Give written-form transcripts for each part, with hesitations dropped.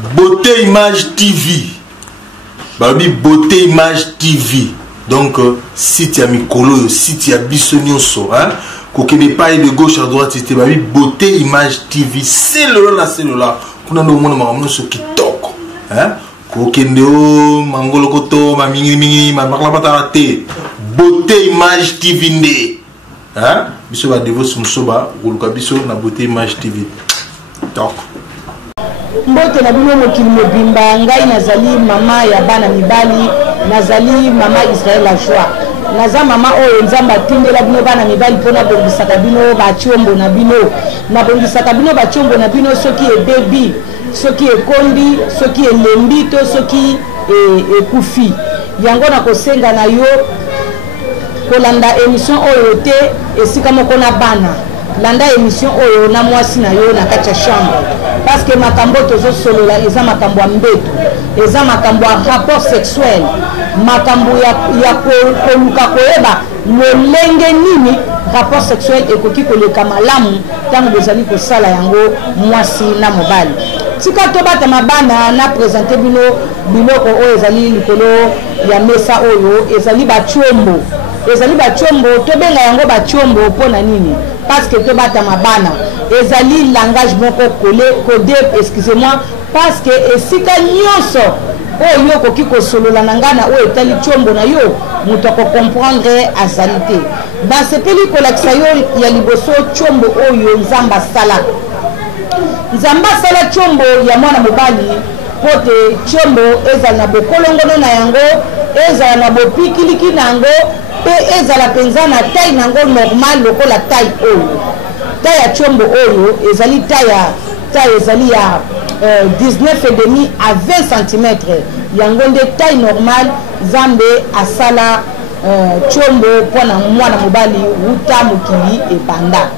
Beauté Image TV. Babi Beauté Image TV. Donc, si tu as mis colo, si tu as bisonioso, hein, qu'on n'est pas de gauche à droite, c'était Babi Beauté Image TV. C'est le là. Qu'on a le monde sur qui toque. Hein? Kokendo, Mangolokoto, ma mingi, ma maklapatarate. Beauté Image TV né. Hein? Biso va devo sumsoba, ou le biso na Beauté Image TV. Donc. Mbote na bino mokili mobimba ngai nazali mama ya bana mibali nazali mama Israël la joie naza mama oyo nzamba tindela bino bana mibali pona bongisaka bino bachiombo na bino na bongisaka bino bachiombo na bino soki e baby soki e kondi soki e lembito soki e kufi yango na kosenga na yo kolanda émission oyo te esika moko na bana landa émission oyo na mwasi na yo na kati ya chambre parce que makambo tozo solola eza makambo ya mbeto eza makambo ya rapport sexuel makambo ya koluka koyeba lolenge nini rapport sexuel ekoki koleka malamu ntango bozali kosala yango mwasi na mobali tika tobata mabana na présenter bino biloko oyo ezali likolo ya mesa oyo ezali bachombo tobenga yango bachombo mpona nini parce que tu bats ma bana ezali langage moko codé excusez-moi parce que esika nyonso oyo koki kosolola na ngana oyo etali chombo na yo muto ko comprendre azalité dans ce pays kolakisa yo ya liboso chombo oyo nzamba sala chombo ya mwana mobali pote chombo ezala na bokolongono na yango ezala na bopikiliki na yango pe ezala penza na taille nango normal lokola taille oyo taille ya chombo oyo ezali taille ezali ya 19,5 à 20 cm yango nde taille normal zambe asala chombo pona mwana mobali uta mokili ebanda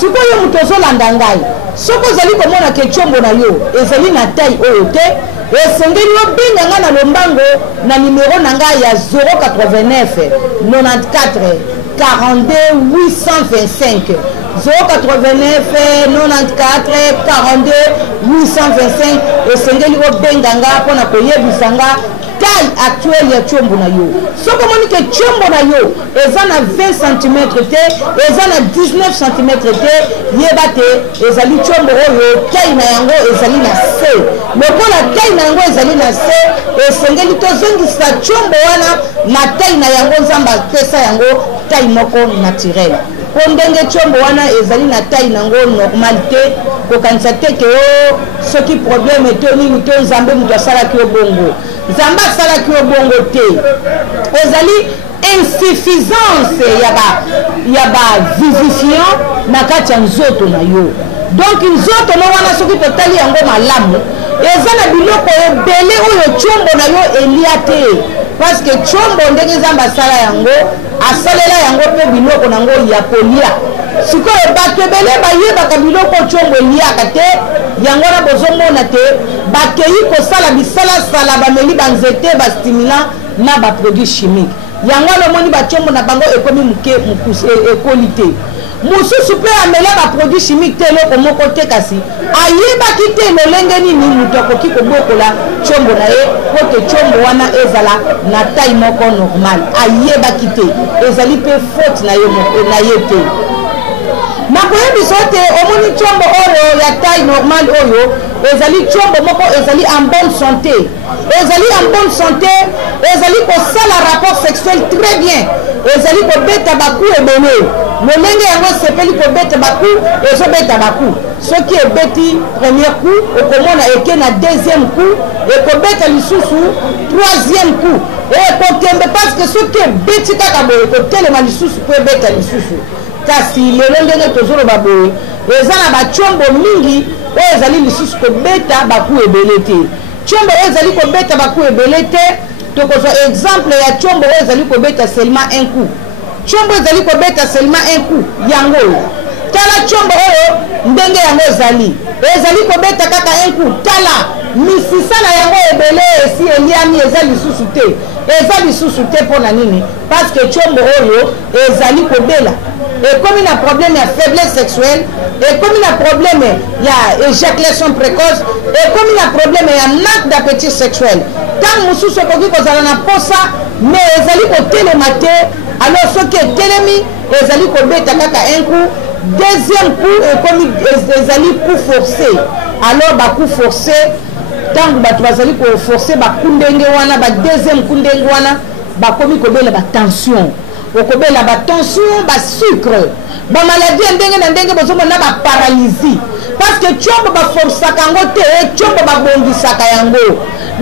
sikoyo muto ozolanda ngai soko ozali komona ke chombo na yo ezali na taille oyo te esengeli obenga nga na lombango na numero na ngai ya 089 94 42 825 089 94 42 825 esengeli obenga nga mpona koyebisa nga taille actuelle ya chombo na yo soko moni ke chombo na yo eza na 20 cm te eza na 19 cm te yeba te ezali chombo oyo taille na yango ezali na se lokola taille na yango ezali na se esengeli tozongisa chombo wana na taille na yango nzamba apesa yango taille moko naturelle po ndenge chombo wana ezali na taille nango normal te kokanisa te ke o soki problème to nini to nzambe mutu asalaki yo bongo nzambe asalaki yo bongo te ezali insuffisance ya ba vivifiant na kati ya nzoto na yo donc nzoto no wana soki totali yango malamu eza na biloko ebele oyo chombo na yo elia te parce que chombo ndenge nzambe asala yango asalela yango mpe biloko nango ya kolia sikoyo bato ebele bayebaka biloko chombo eliaka te yango na bozomona te bakei kosala bisalasala bameli banzete bastimulant na baproduit chimique yango lomoni bachombo na bango ekomi moke ekoli te mosusu mpe amela baproduit chimique te eloko moko te kasi ayebaki te lolenge nini moto akoki kobokola chombo na ye po te chombo wana ezala na taille moko normal ayebaki te ezali mpe faute na ye te nakoyebisa te omoni chombo oyo ya taille normal oyo ezali chombo moko ezali en bonne santé ezali en bonne santé ezali kosala rapport sexuel très bien ezali kobeta baku ebele lolenge yango esepeli kobeta baku ezobeta baku soki ebeti premier coup okomona eke na deuxième coup ekobeta lisusu troisième coup ekokembe parce que soki ebeti kaka boye ekotelema lisusu po ebeta lisusu kasi lelo ndenge tozoloba boye eza na bachombo mingi oyo ezali lisusu kobeta baku ebele te chombo oyo ezali kobeta baku ebele te tokozwa exemple ya chombo oyo ezali kobeta seulement un coup chombo ezali kobeta seulement un coup yango tala chombo oyo ndenge yango ezali kobeta kaka un coup tala misisa na yango ebele esi eliami eza lisusu te mpona nini parce que chombo oyo ezali kobela ekomi na problème ya faiblesse sexuelle ekomi na problème ya éjaculation précoce ekomi na problème ya manque d'appétit sexuel ntango mosusu okoki kozala na posa mais ezali kotelema te alors soki etelemi ezali kobeta kaka un coup deuxième coup ekomi ezali coup forcé alors bacoup forcé ntango bato bazali koforce baku ndenge wana badeuxième coup ndenge wana bakomi kobela batension okobela batension basucre bamaladi ya ndenge na ndenge bozomona baparalysie parce que chombo baforsaka yango te chombo babongisaka yango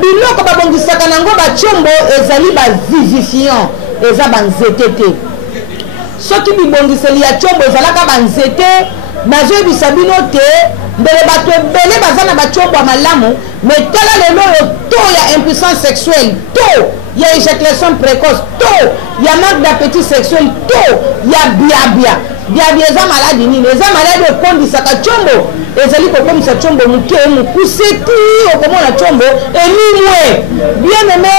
biloko babongisaka nango bachombo ezali bavivifiant eza banzete te soki bibongiseli ya chombo ezalaka banzete nazoyebisa bino te mbele bato ebele baza na bachombo ya malamu mais tala lelo oyo to ya impuissance sexuelle to ya éjaculation précoce to ya manque d'appétit sexuel to ya biabia eza maladi nini eza maladi ekondisaka chombo ezali kokomisa chombo moke mokuse ti okomona chombo emimwe bien aimé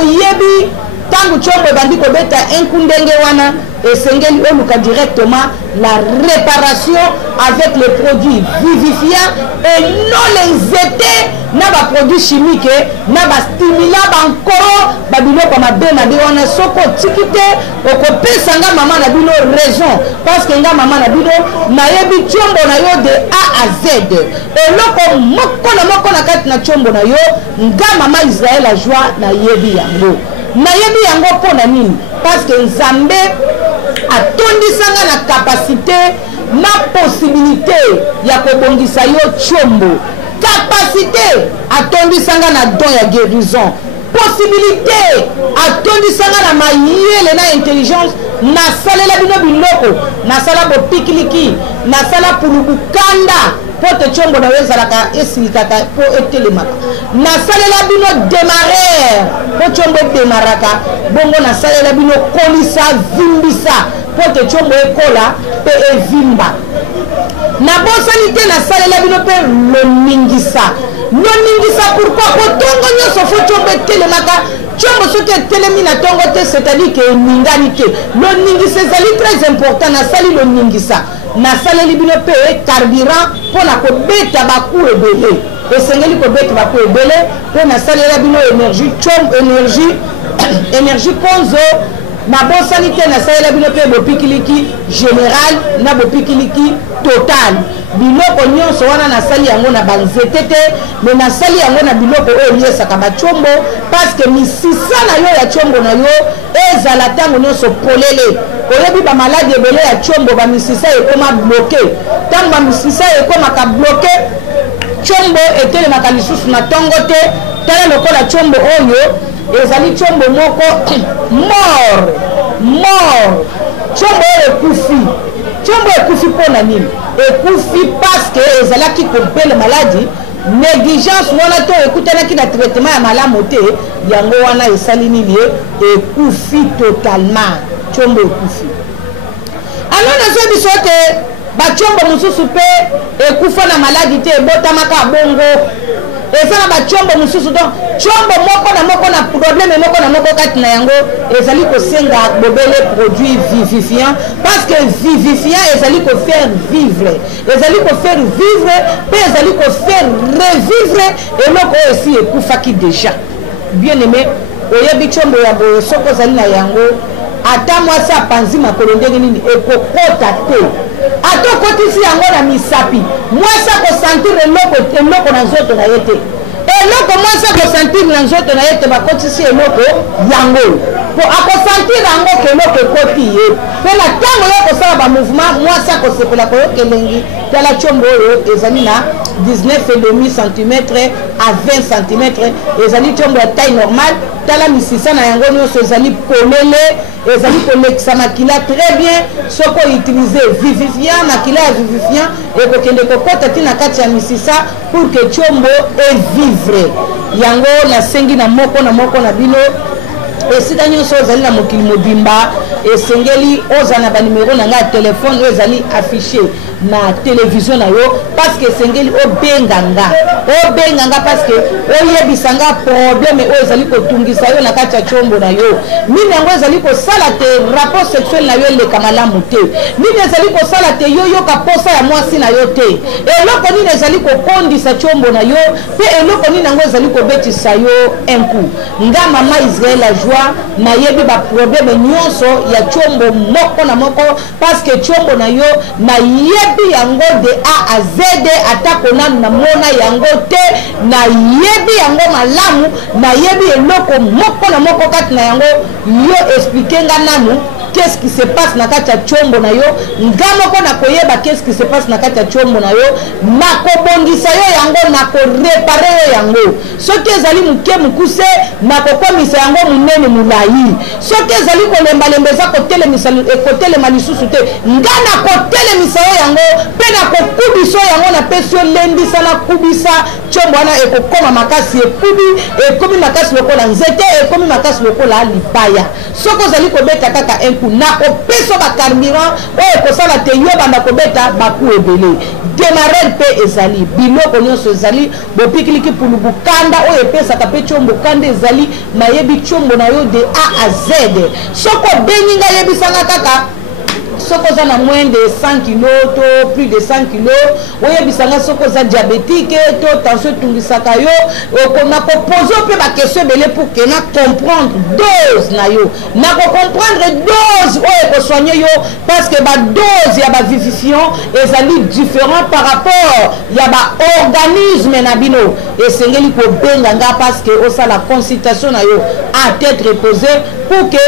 oyebi ntango chombo ebandi kobeta un coup ndenge wana esengeli oluka directement la réparation avec les produits vivifiants et non les étés na baproduits chimiques na bastimulant bankoro babiloko mabe wana soko tiki te okopesa nga mama na bino raison parce que nga mama na bino nayebi chombo na yo de A à Z eloko moko na kati na chombo na yo nga mama Israël a joie nayebi yango mpona nini parce que nzambe atondisanga na capacité na possibilité ya kobongisa yo chombo capacité atondisanga na don ya guérison possibilité atondisanga na mayele na intelligence nasalela bino biloko nasala bopikiliki nasala pulubukanda pote chombo na yo ezalaka esilikaka po etelemaka nasalela bino démarrer po chombo edemaraka bongo nasalela bino kolisa vimbisa pote chombo ekola pe evimba nabosani te nasalela bino pe loningisa pourquoi potongo nyonso fo chombo etelemaka chombo soki etelemi na tongo te c'est-à-dire que eningani te loningisa ezali très important nasali loningisa nasaleli bino pe carburant mpona kobeta baku ebele esengeli kobeta baku ebele mpe nasalela bino énergie konzo nabosani te nasalela bino mpe bopikiliki général na bopikiliki total biloko nyonso wana nasali yango na banzete te me nasali yango na biloko oyo liesaka bachombo parce que misisa na yo ya chombo na yo ezala ntango nyonso polele oyebi bamaladi ebele ya chombo bamisisa ekoma bloke ntango bamisisa ekomaka bloke chombo etelemaka lisusu na ntongo te tala lokola chombo oyo ezali chombo moko mort chombo oyo ekufi mpona nini ekufi parce que ezalaki kobele maladi négligence wana to ekutanaki na traitement ya malamu te yango wana esali nini ekufi totalement chombo ekufi alors nazo biso te bachombo mosusu mpe ekufa na maladi te ebotamaka bongo eza na bachombo mosusu donc chombo moko na problème moko na moko kati na yango ezali kosenga bobele produit vivifiant parce que vivifiant ezali kofaire vivre pe ezali kofaire revivre eloko oyo esi ekufaki déjà bien aimé oyebi chombo ya boye soko ozali na yango ata mwasi apanzi makolo ndenge nini ekokota te ata okotisi yango na misapi mwasi akosentire eloko na nzoto na ye te eloko mwasi akosentire na nzoto na ye te bakotisi eloko yango po akosentire yango keloko ekoti ye mpe na ntango yo kosala bamouvement mwasi akosepela koyoka elengi tala chombo oyo ezali na 19,5 cm à 20 cm ezali chombo ya taille normale tala misisa na yango nyonso ezali polele ezali kolekisa makila très bien soko utiliser vivifiant makila ya vivifiant ekokende kokota ntina kati ya misisa pour que chombo evivre yango nasengi na moko na bino esika nyonso ozali na mokili mobimba esengeli oza na banimero na nga ya telefone oyo ezali affiché na télévision na yo parce que sengeli obenganga parce que oyebisanga problème oyo ezali kotungisa yo na kati ya chombo na yo nini yango ezali kosala te rapport sexuel na yo eleka malamu te nini ezali kosala te yo yoka posa ya mwasi na yo te eloko nini ezali kokondisa chombo na yo pe eloko nini yango ezali kobetisa yo un coup nga mama Israël a joie nayebi ba problème nyonso ya chombo moko na moko parce que chombo na yo nayebi yango de A à Z atako na mona yango te nayebi yango malamu nayebi eloko moko na moko kati na yango yo expliquer nga nanu qu'est-ce qui se passe na kati ya chombo na yo ngamo ko na koyeba qu'est-ce qui se passe na kati ya chombo na yo na kobongisa yo yango na ko réparer yo yango soki ezali muke mukuse na kokomisa yango munene mulai soki ezali kolemba lembeza kotelema lisusu te nga na kotelemisa yo yango pe na kokubisa yango na pesi yo lendisa na kubisa chombo wana ekokoma makasi ekomi makasi lokola nzete ekomi makasi lokola libaya soko ezali kobeta kaka na kopeso ba carburant oyo kosala te yo banda kobeta baku ebele démarrer pe ezali biloko nyonso ezali bopikiliki pulu bukanda oyo epesaka pe chombo kanda ezali nayebi chombo na yo de A à Z soko beninga yebisanga kaka soko za na moins de 100 kg to plus de 100 kg oyebisanga soko za diabétique to tension tungisaka yo okona ko poser pe ba question belé pour que na comprendre dose na yo na ko comprendre dose oyo ko soigner yo parce que ba dose ya ba vivifiant ezali différent par rapport ya ba organisme na bino esengeli ko benga nga parce que o sa la consultation na yo à tête reposée pour que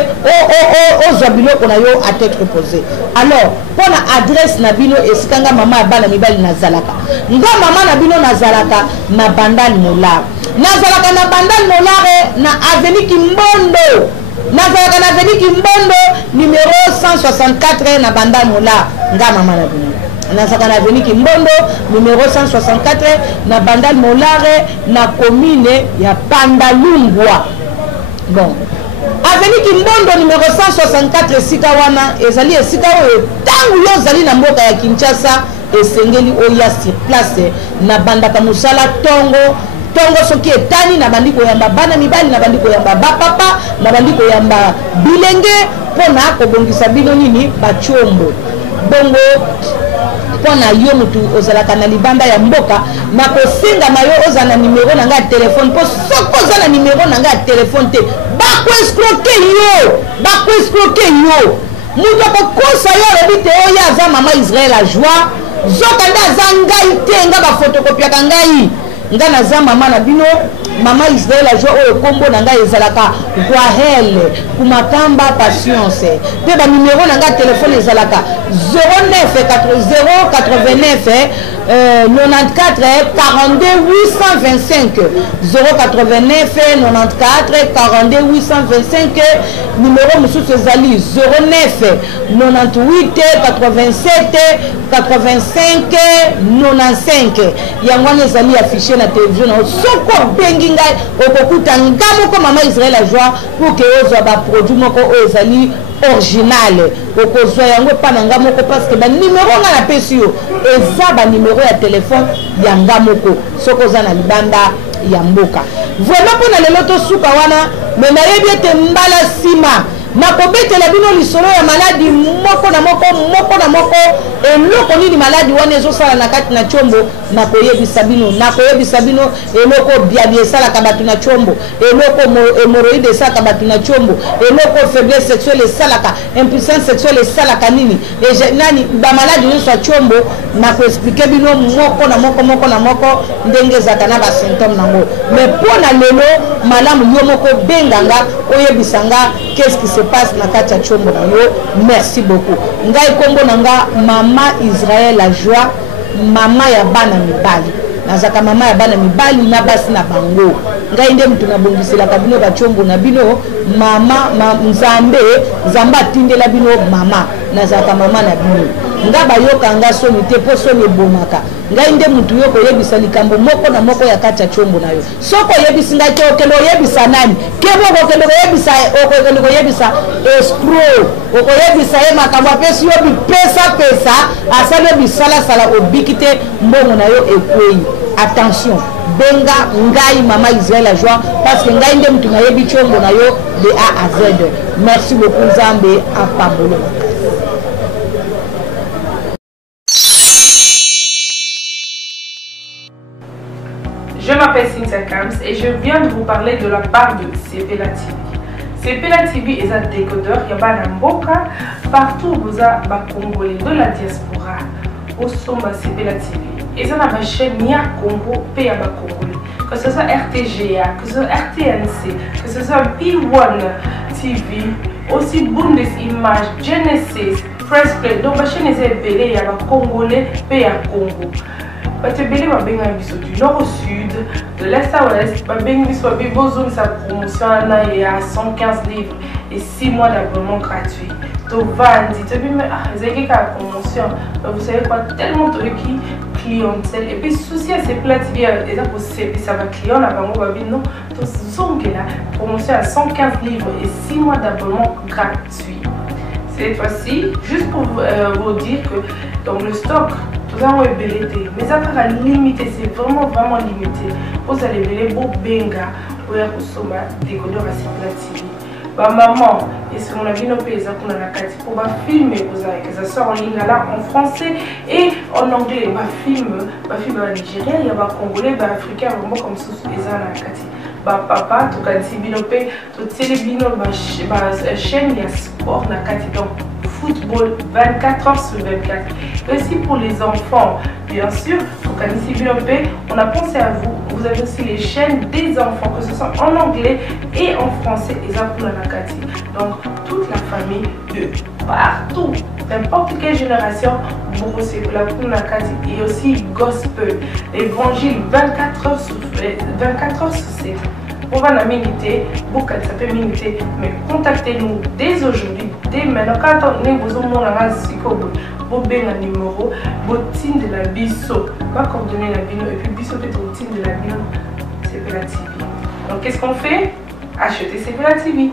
o zabilo kona yo à tête reposée. Alors pour la adresse na bino esikanga mama bana mibali na zalaka nga mama na bino na zalaka na bandal molar na zalaka na bandal molar na avenue Kimbondo na zalaka na avenue Kimbondo numéro 164 na bandal molar nga mama na bino na zalaka na avenue Kimbondo numéro 164 na bandal molar na commune ya Pandalungwa. Bon avenue Kimbondo numéro 164 esika wana ezali esika oyo tangu yo zali na mboka ya Kinshasa esengeli oya sur place na bandaka musala tongo soki etani na bandiko yamba bana mibali na bandiko yamba bapapa na bandiko yamba bilenge pona kobongisa bino nini bachombo bongo pona yo mutu ozalaka na libanda ya mboka na kosinga na yo ozana numero na nga telefone po soko ozana numero na nga telefone te bako escroquer yo mutu akokosa yo alobi te oyo aza mama Israël a joie zoka nde aza ngai te nga bafotokopiaka ngai nga naza mama na bino mama Israël a joie oyo kombo na ngai ezalaka Rahel kumakamba patience pe ba numero na nga telefone ezalaka 089 94 42 825 089 94 42 825 numéro mususu ezali 09 98 87 85 95 yango wana ezali affiché na télévision na soko bengi ngai okokuta ngamoko mama Israël a joie pour que ozwa ba produit moko oyo ezali original okozwa yango pana ngamoko parce que ba numéro nga na pesi yo eza ba numéro ya téléphone ya ngamoko soko za na libanda ya mboka vraiment pona lelo to suka wana me nayebi ete mbala sima na kobetela bino lisolo ya maladi moko na moko eloko nini maladi wana ezosala na kati na chombo na koyebisa bino eloko biabi esalaka bato na chombo eloko hémorroïde esalaka bato na chombo eloko faiblesse sexuelle esalaka impuissance sexuelle esalaka nini nani bamaladi nyonso ya chombo na koexplike bino moko na moko ndenge ezalaka na basymptôme nango mais mpona lelo malamu yo moko benganga oyebisanga qu'est-ce qui se passe na kati ya chombo na yo. Merci beaucoup. Ngai kombo nanga mama Israël a joie mama ya bana mibali nazaka mama ya bana mibali na basi na bango ngai nde mtu na bongisela kabino ba chombo na bino mama nzambe atindela bino mama nazalaka mama na bino nga bayoka nga soni te po soni ebomaka ngai nde mutu yo koyebisa likambo moko na moko ya kati ya chombo na yo soko oyebisi ngai te okende oyebisa nani kebo okende koyebisa escrow okoyebisa ye makambo apesi yo bipesa asali yo bisalasala obiki te mbongo na yo ekwei. Attention benga ngai mama Israël la joie parce que ngai nde mutu nayebi chombo na yo de A à Z. Merci beaucoup Nzambe apambolo. Je m'appelle Cynthia Kams et je viens de vous parler de la part de Sepela TV. Sepela TV est un décodeur qui a mboka partout vous a Congolais de la diaspora au sommet Sepela TV. Et ça ma chaîne Nia Congo P à Congolais. Que ce soit RTGA, que ce soit RTNC, que ce soit P1 TV, aussi Bundesimage, Genesis, Press Play. Donc ma chaîne est belée à Congolais P à Congo. Batebele va benga biso du nord au sud, de l'est à l'ouest, va benga biso va besoin sa promotion à 115 livres et 6 mois d'abonnement gratuit. To vandi, to bime zeki ka promotion, vous savez quoi tellement de clientèle et puis souci à ces plates bien et ça va client là bango va bien non, to zongela promotion à 115 livres et 6 mois d'abonnement gratuit. Cette fois-ci, juste pour vous dire que dans le stock tout ça est belé, mais ça va limiter, c'est vraiment limité. Vous allez belé beau benga pour y consommer des couleurs à Sepela TV. Bah maman, et ce qu'on a vu nos pays qu'on a la carte pour bah filmer vous avez que ça sort en ligne là en français et en anglais. Bah film en Nigeria, il y a bah congolais, bah africain, vraiment comme ça les gens la carte. Bah papa, tout cas si binopé, tout télébino bah chaîne il y a sport la carte donc football 24 heures sur 24. Aussi pour les enfants, bien sûr, on a pensé à vous. Vous avez aussi les chaînes des enfants, que ce soit en anglais et en français. Et ça pour la Nakati. Donc, toute la famille de partout, n'importe quelle génération, vous c'est pour la Nakati. Et aussi gospel, l'évangile 24 heures sur 7. On va la miniter, beaucoup ça peut miniter, mais contactez-nous dès aujourd'hui, dès maintenant. Quand on est besoin de vous avez un numéro, votre team de la biso, va coordonner la bino et puis biso peut être team de la bino, Sepela TV. Donc qu'est-ce qu'on fait? Acheter Sepela TV.